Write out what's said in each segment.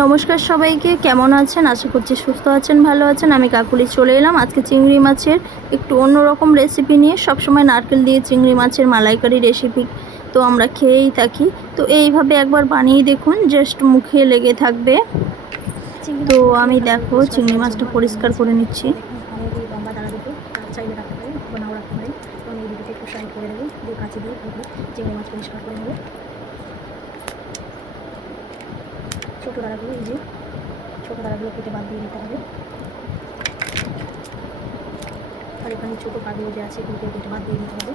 নমস্কার সবাইকে, কেমন আছেন? আশা করছি সুস্থ আছেন, ভালো আছেন। আমি কাকুলি চলে এলাম আজকে চিংড়ি মাছের একটু অন্যরকম রেসিপি নিয়ে। সবসময় নারকেল দিয়ে চিংড়ি মাছের মালাইকারি রেসিপি তো আমরা খেয়েই থাকি। তো এইভাবে একবার বানিয়ে দেখুন, জাস্ট মুখে লেগে থাকবে। তো আমি দেখো চিংড়ি মাছটা পরিষ্কার করে নিচ্ছি। লম্বা দাঁড়া দুটো চাইলে রাখতে পারেন বা নাও রাখতে পারেন। তো আমি এই দুটোকে একটু সাইড করে দেবো, দিয়ে কাঁচি দিয়ে চিংড়ি মাছ পরিষ্কার করে নেবো। ছোটো দাঁড়াগুলো এই যে ছোটো দাঁড়াগুলো কেটে বাদ দিয়ে দিতে হবে। আর এখানে ছোটো পাগুলো যে আছে এগুলোকে কেটে বাদ দিয়ে দিতে হবে।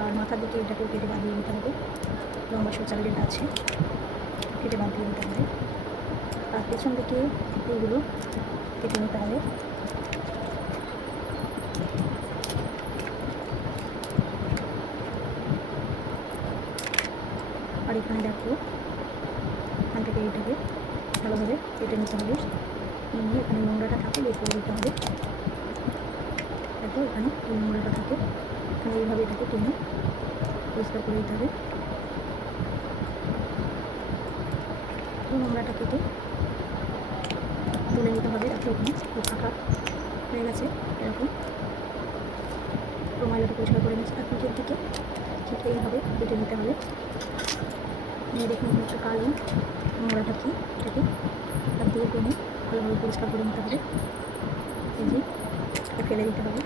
আর মাথার দিকে এটাকেও কেটে বাদ দিয়ে দিতে হবে। লম্বা সোচার যেটা আছে কেটে বাদ দিয়ে দিতে হবে। আর পেছন দিকে এইগুলো কেটে নিতে হবে। আর এখানে দেখো এখান থেকে এইটাকে ভালোভাবে কেটে নিতে হবে। নিয়ে এখানে নোংরাটা থাকে বের করে দিতে হবে। দেখো এখানে এই নোংরাটা থাকে, এখানে এইভাবে এটাকে টেনে পরিষ্কার করে দিতে হবে। নোংরাটা কেটে তুলে নিতে হবে। দেখো এখানে ফাঁকা হয়ে গেছে এরকম। তো ময়লাটা পরিষ্কার করে নিচ্ছি। আর পিঠের দিকে ঠিক এইভাবে কেটে নিতে হবে। নিয়ে দেখুন হচ্ছে কালো নোংরাটা কি, এটাকে হাত দিয়ে টেনে ভালোভাবে পরিষ্কার করে নিতে হবে। এই যে এটা ফেলে দিতে হবে।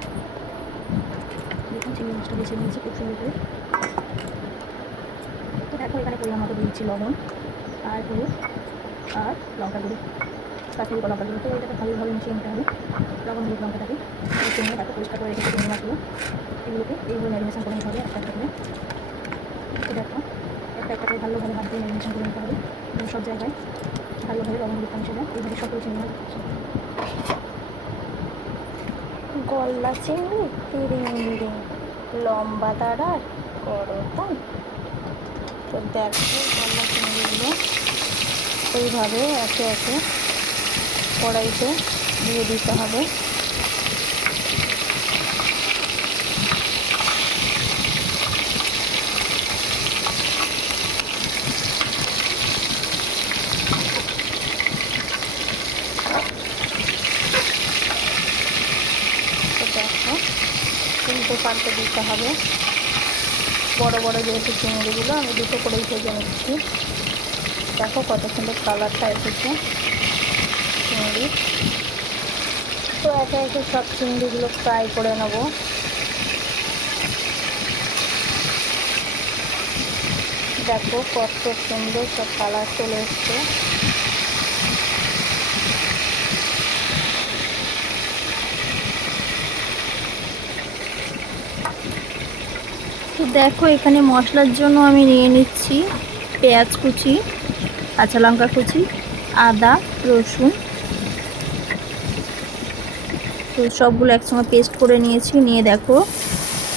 দেখুন চিংড়ি মাছটা বেছে নিয়েছি খুব সুন্দর করে। তো দেখো এখানে পরিমাণ মতো দিয়েছি লবণ আর হলুদ আর লঙ্কা গুঁড়ো, কাশ্মীরি লঙ্কা গুঁড়ো। তো এটাকে ভালোভাবে মিশিয়ে নিতে হবে লবণ হলুদ লঙ্কাটাকে। চিংড়ি তাকে পরিষ্কার করে রেখেছি চিংড়ি মাছগুলো, এগুলোকে এইভাবে ম্যারিনেশন করে নিতে হবে একটা একটা করে। দেখো একটা একটা করে ভালোভাবে হাত দিয়ে ম্যারিনেশন করে নিতে হবে। সব জায়গায় ভালোভাবে লবণ হলুদ মিশে যায়। এইভাবে সকল চিংড়ি মাছ গলদা চিংড়ি তিরিং বিরিং, লম্বা দাঁড়ার করতাম। তো দেখো গলদা চিংড়িগুলো এইভাবে একে একে কড়াইতে দিয়ে দিতে হবে। তো দেখো উল্টো পাল্টে দিতে হবে। বড় বড় যেহেতু চিংড়িগুলো আমি দুটো করেই ভেজে নিচ্ছি। দেখো কত সুন্দর কালারটা এসেছে চিংড়ি। তো একে একে সব চিংড়িগুলো ফ্রাই করে নেব। দেখো কত সুন্দর সব কালার চলে এসছে। তো দেখো এখানে মশলার জন্য আমি নিয়ে নিচ্ছি পেঁয়াজ কুচি, কাঁচা লঙ্কা কুচি, আদা রসুন। তো সবগুলো একসঙ্গে পেস্ট করে নিয়েছি। নিয়ে দেখো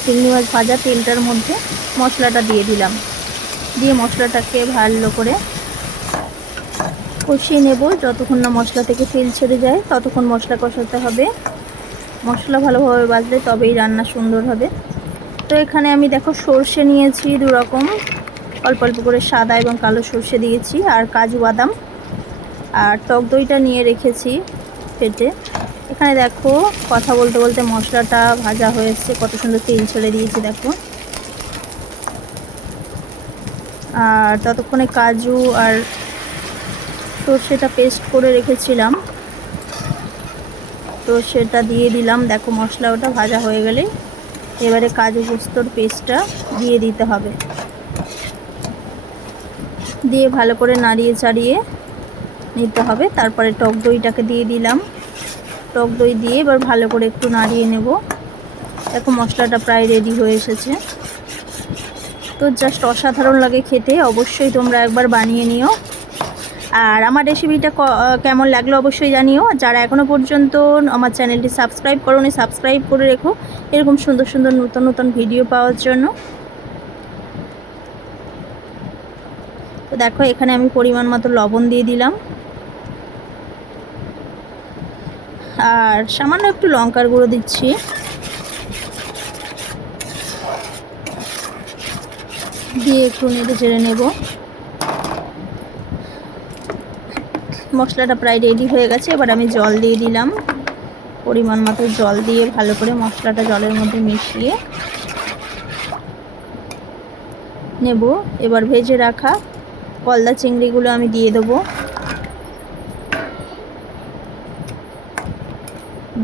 চিংড়ি মাছ ভাজা তেলটার মধ্যে মশলাটা দিয়ে দিলাম। দিয়ে মশলাটাকে ভালো করে কষিয়ে নেব। যতক্ষণ না মশলা থেকে তেল ছেড়ে যায় ততক্ষণ মশলা কষাতে হবে। মশলা ভালোভাবে বাজলে তবেই রান্না সুন্দর হবে। তো এখানে আমি দেখো সর্ষে নিয়েছি দু রকম, অল্প অল্প করে সাদা এবং কালো সর্ষে দিয়েছি, আর কাজু বাদাম আর টক দইটা নিয়ে রেখেছি ফেটে। এখানে দেখো কথা বলতে বলতে মশলাটা ভাজা হয়েছে, কত সুন্দর তেল ছেড়ে দিয়েছি দেখো। আর ততক্ষণে কাজু আর সর্ষেটা পেস্ট করে রেখেছিলাম, তো সেটা দিয়ে দিলাম। দেখো মশলা ওটা ভাজা হয়ে গেলে এবারে কাজু পোস্তর পেস্টটা দিয়ে দিতে হবে। দিয়ে ভালো করে নাড়িয়ে চাড়িয়ে নিতে হবে। তারপরে টক দইটাকে দিয়ে দিলাম। টক দই দিয়ে এবার ভালো করে একটু নাড়িয়ে নেব। দেখো মশলাটা প্রায় রেডি হয়ে এসেছে। তো জাস্ট অসাধারণ লাগে খেতে, অবশ্যই তোমরা একবার বানিয়ে নিও। আর আমার রেসিপিটা কেমন লাগলো অবশ্যই জানিও। যারা এখনও পর্যন্ত আমার চ্যানেলটি সাবস্ক্রাইব করোনি সাবস্ক্রাইব করে রেখো এরকম সুন্দর সুন্দর নতুন নতুন ভিডিও পাওয়ার জন্য। তো দেখো এখানে আমি পরিমাণ মতো লবণ দিয়ে দিলাম, আর সামান্য একটু লঙ্কার গুঁড়ো দিচ্ছি। দিয়ে একটু নেড়ে চেড়ে নেব। মশলাটা প্রায় রেডি হয়ে গেছে। এবার আমি জল দিয়ে দিলাম, পরিমাণ মতো জল দিয়ে ভালো করে মশলাটা জলের মধ্যে মিশিয়ে নেব। এবার ভেজে রাখা গলদা চিংড়িগুলো আমি দিয়ে দেবো,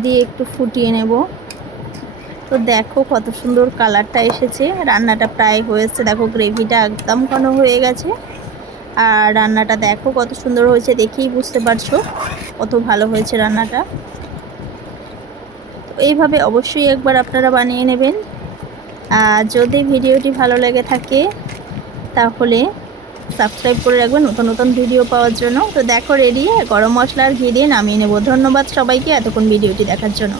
দিয়ে একটু ফুটিয়ে নেব। তো দেখো কত সুন্দর কালারটা এসেছে, রান্নাটা প্রায় হয়েছে। দেখো গ্রেভিটা একদম ঘন হয়ে গেছে, আর রান্নাটা দেখো কত সুন্দর হয়েছে, দেখেই বুঝতে পারছো কত ভালো হয়েছে রান্নাটা। তো এইভাবে অবশ্যই একবার আপনারা বানিয়ে নেবেন। আর যদি ভিডিওটি ভালো লেগে থাকে তাহলে সাবস্ক্রাইব করে রাখবেন নতুন নতুন ভিডিও পাওয়ার জন্য। তো দেখো রেডি, গরম মশলা আর ঘি দিয়ে নামিয়ে নেব। ধন্যবাদ সবাইকে এতক্ষণ ভিডিওটি দেখার জন্য।